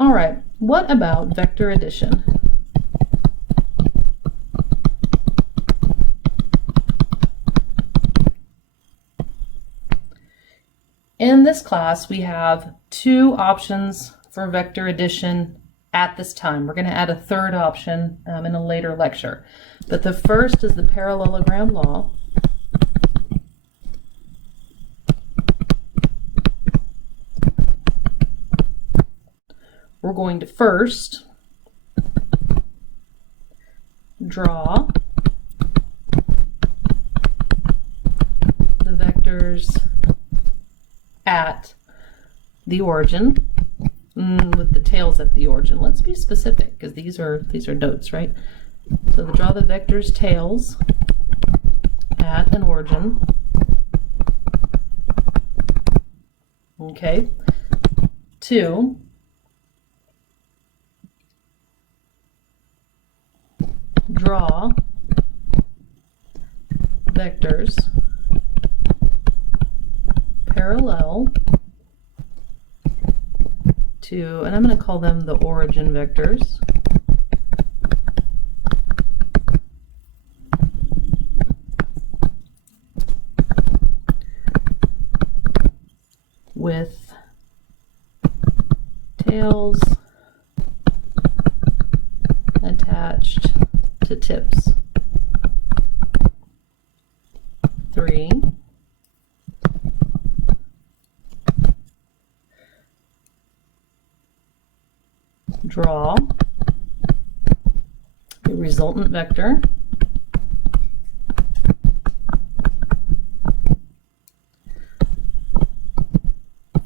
All right, what about vector addition? In this class, we have two options for vector addition at this time. We're going to add a third option in a later lecture. But the first is the parallelogram law. We're going to first draw the vectors at the origin with the tails at the origin. Let's be specific because these are notes, right? So draw the vectors tails at an origin. Okay. 2, draw vectors parallel to, and I'm going to call them the origin vectors, with tails attached to tips. 3, draw the resultant vector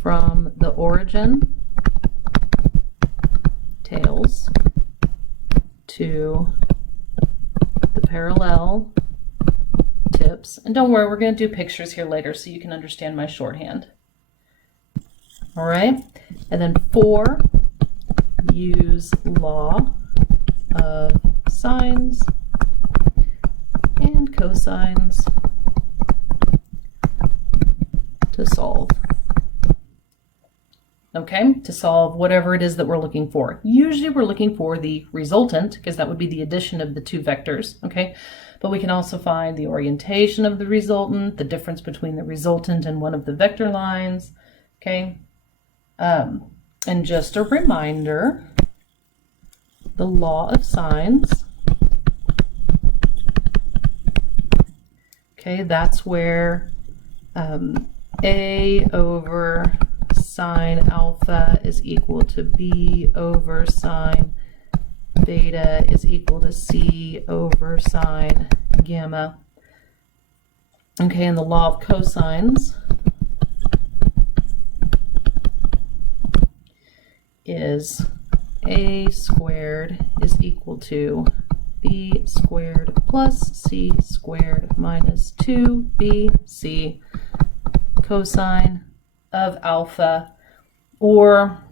from the origin tails to the parallel tips. And don't worry, we're going to do pictures here later so you can understand my shorthand. All right, and then 4, use law of sines and cosines to solve. Okay, to solve whatever it is that we're looking for. Usually we're looking for the resultant, because that would be the addition of the two vectors, okay? But we can also find the orientation of the resultant, the difference between the resultant and one of the vector lines, okay? And just a reminder, the law of sines, okay, that's where A over sine alpha is equal to B over sine beta is equal to C over sine gamma. Okay, and the law of cosines is A squared is equal to B squared plus C squared minus 2BC cosine of alpha, or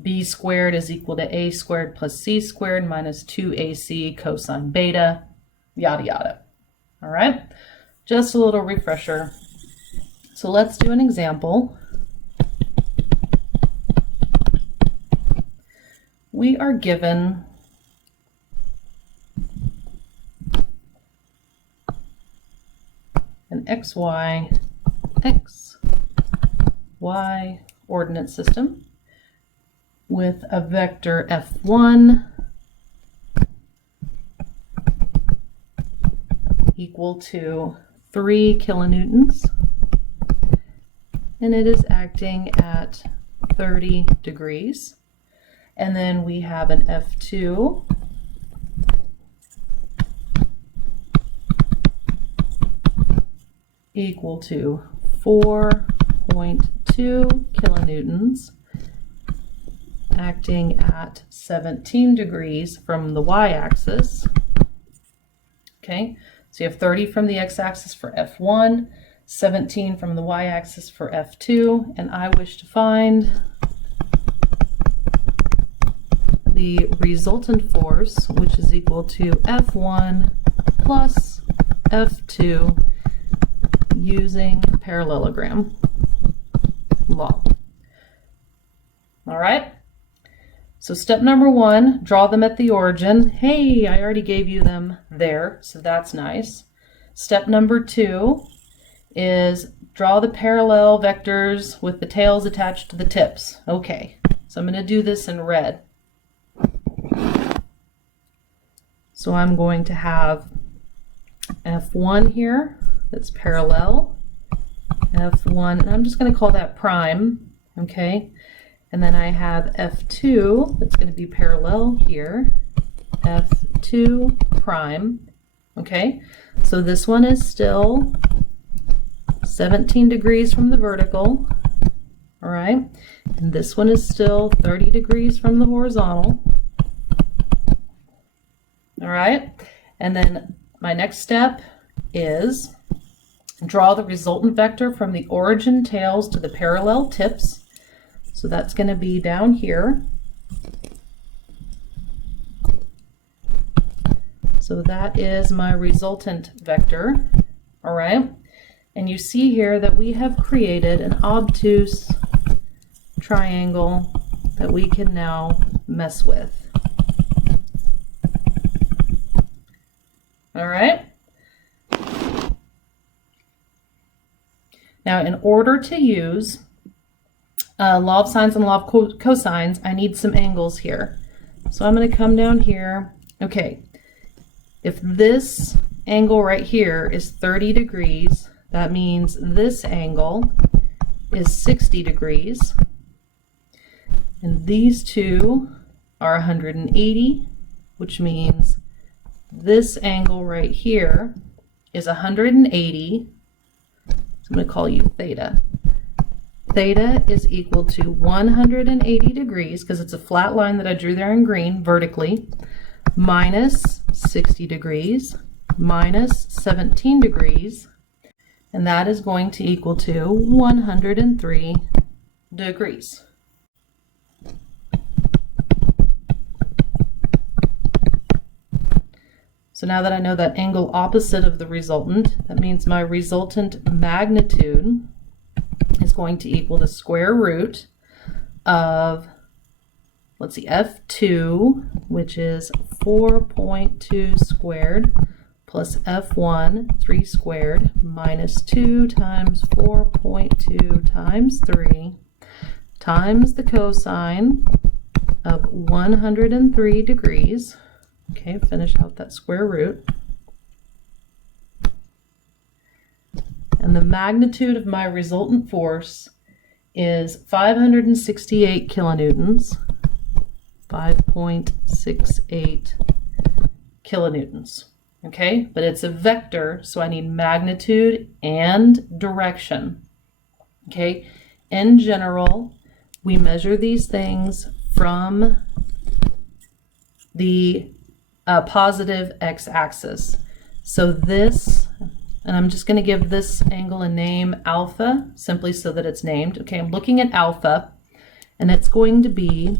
B squared is equal to A squared plus C squared minus 2AC cosine beta, yada yada. All right, just a little refresher. So let's do an example. We are given an XY ordinate system with a vector F1 equal to 3 kilonewtons, and it is acting at 30 degrees. And then we have an F2 equal to 4.2 kilonewtons acting at 17 degrees from the y-axis. Okay, so you have 30 from the x-axis for F1, 17 from the y-axis for F2, and I wish to find the resultant force, which is equal to F1 plus F2 using parallelogram law. All right, So step number 1, draw them at the origin. Hey, I already gave you them there, so that's nice. Step number 2 is draw the parallel vectors with the tails attached to the tips. Okay, so I'm going to do this in red. So I'm going to have F1 here that's parallel, F1, and I'm just going to call that prime, okay? And then I have F2 that's going to be parallel here, F2 prime, okay? So this one is still 17 degrees from the vertical, all right? And this one is still 30 degrees from the horizontal, all right? And then my next step is draw the resultant vector from the origin tails to the parallel tips. So that's going to be down here. So that is my resultant vector, all right? And you see here that we have created an obtuse triangle that we can now mess with. All right? Now, in order to use law of sines and law of cosines, I need some angles here. So I'm going to come down here. Okay, if this angle right here is 30 degrees, that means this angle is 60 degrees. And these two are 180, which means this angle right here is 180. So I'm going to call you theta. Theta is equal to 180 degrees, because it's a flat line that I drew there in green vertically, minus 60 degrees, minus 17 degrees, and that is going to equal to 103 degrees. So now that I know that angle opposite of the resultant, that means my resultant magnitude is going to equal the square root of, let's see, F2, which is 4.2 squared, plus F1, 3 squared, minus 2 times 4.2 times 3, times the cosine of 103 degrees. Okay, finish out that square root. And the magnitude of my resultant force is 568 kilonewtons, 5.68 kilonewtons. Okay, but it's a vector, so I need magnitude and direction. Okay, in general, we measure these things from the positive x-axis. So this, and I'm just going to give this angle a name alpha, simply so that it's named. Okay, I'm looking at alpha, and it's going to be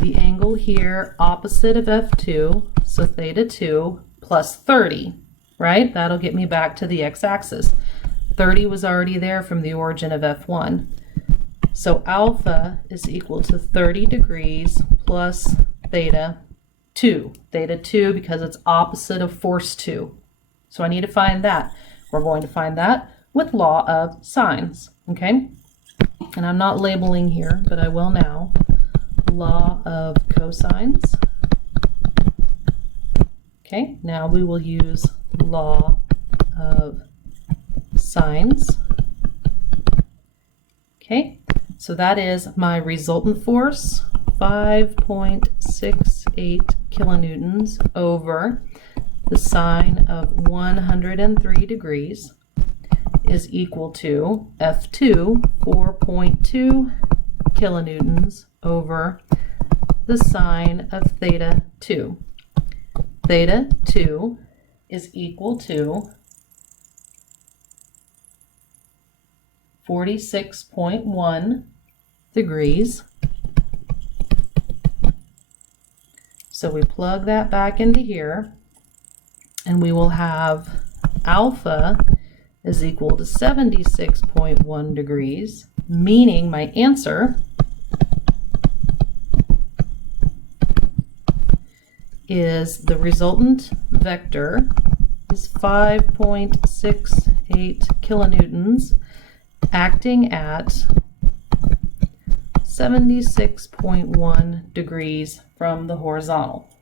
the angle here opposite of F2, so theta 2, plus 30, right? That'll get me back to the x-axis. 30 was already there from the origin of F1. So alpha is equal to 30 degrees plus theta 2. Theta 2 because it's opposite of force 2. So I need to find that. We're going to find that with law of sines, okay? And I'm not labeling here, but I will now. Law of cosines. Okay, now we will use law of sines. Okay, so that is my resultant force, 5.68 kilonewtons over the sine of 103 degrees is equal to F2, 4.2 kilonewtons over the sine of theta 2. Theta 2 is equal to 46.1 degrees. So we plug that back into here, and we will have alpha is equal to 76.1 degrees, meaning my answer is the resultant vector is 5.68 kilonewtons acting at 76.1 degrees from the horizontal.